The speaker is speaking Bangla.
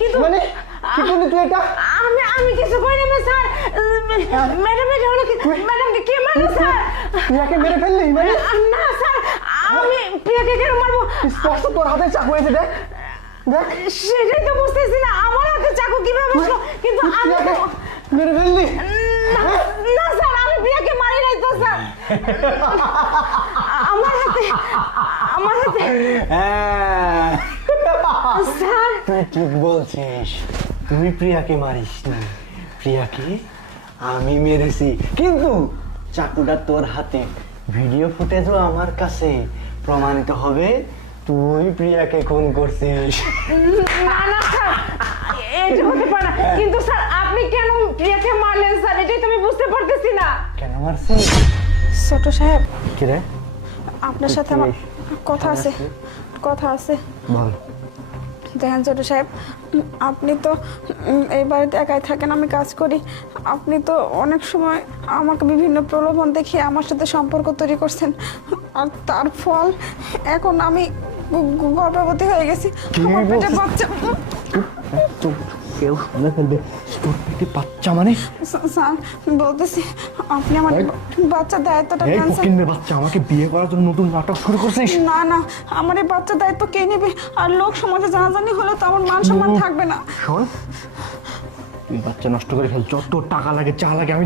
কিন্তু মানে কি করলি তুই এটা? আমি কিছু করিনি স্যার। ম্যাডাম এটা হলো কি, ম্যাডামকে কে মারলো স্যার? প্রিয়াকে মেরে ফেললি মানে? না স্যার, আমি প্রিয়াকে কেন মারবো? স্পষ্ট তোর হাতে চাকু হয়েছে, দেখ দেখ। সেটাই তো বুঝতেছি না, আমার হাতে চাকু কিভাবে বসলো? কিন্তু আমি প্রিয়াকে মেরে ফেললি? না না স্যার, আমি প্রিয়াকে মারি নাই তো স্যার। আমার হাতে হ্যাঁ, স্যার। তুই ঠিক বলছিস, তুই প্রিয়াকে মারিসনি, প্রিয়াকে আমি মেরেছি। কিন্তু চাকুটা তোর হাতে, ভিডিও ফুটেজও আমার কাছে, প্রমাণিত হবে তুই প্রিয়াকে খুন করছিস। না না স্যার, এটা হতে পারে না। কিন্তু স্যার আপনি কেন প্রিয়াকে মারলেন স্যার, এটাই তো আমি বুঝতে পারতেছি না। কেন মারছিস? ছোট সাহেব, কি রে? আপনার সাথে আমার কথা আছে। বল। দেখেন ছোট সাহেব, আপনি তো এই বাড়িতে একাই থাকেন, আমি কাজ করি। আপনি তো অনেক সময় আমাকে বিভিন্ন প্রলোভন দেখিয়ে আমার সাথে সম্পর্ক তৈরি করছেন, আর তার ফল এখন আমি গর্ভবতী হয়ে গেছি। আমার পেটে বাচ্চা। কেউ শুনে ফেলবে তোর পেটে বাচ্চা মানে? স্যার বলতেছি, আপনি আমার বাচ্চার দায়িত্বটা এই নেন স্যার। ফকিন্নের বাচ্চা, আমাকে বিয়ে করার জন্য নতুন নাটক শুরু করছিস? না না, আমার এই বাচ্চার দায়িত্ব কে নেবে? আর লোক সমাজে জানাজানি হলে তো আমার মান সম্মান থাকবে না। শোন, তুই বাচ্চা নষ্ট করে ফেল, যত টাকা লাগে যা লাগে আমি